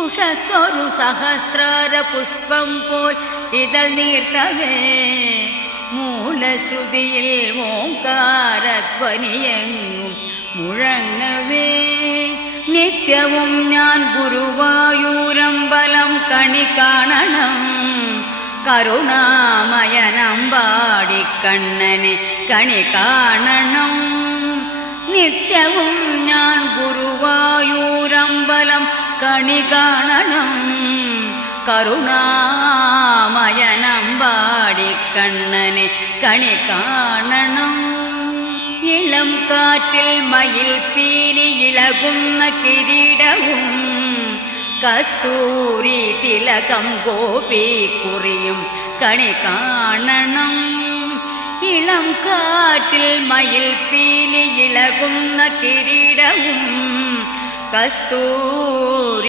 ഉഷസ്സൊരു സഹസ്രാര പുഷ്പം പോൽ ഇതൾ നീർത്തവേ മൂലശ്രുതിയിൽ ഓംകാരധ്വനിയെങ്ങും മുഴങ്ങവേ നിത്യവും ഞാൻ ഗുരുവായൂരമ്പലം കണി കാണണം കരുണാമയനമ്പാടിക്കണ്ണനെ കണി കാണണം നിത്യവും ഞാൻ ഗുരുവായൂരമ്പലം കണി കാണണം കരുണാമയനമ്പാടിക്കണ്ണനെ കണി കാണണം ഇളം കാറ്റിൽ മയിൽ പീലി ഇളകുന്ന കിരീടവും കസ്തൂരി തിലകം ഗോപിക്കുറിയും കണി കാണണം ഇളം കാറ്റിൽ മയിൽ പീലി ഇളകുന്ന കിരീടവും കസ്തൂരി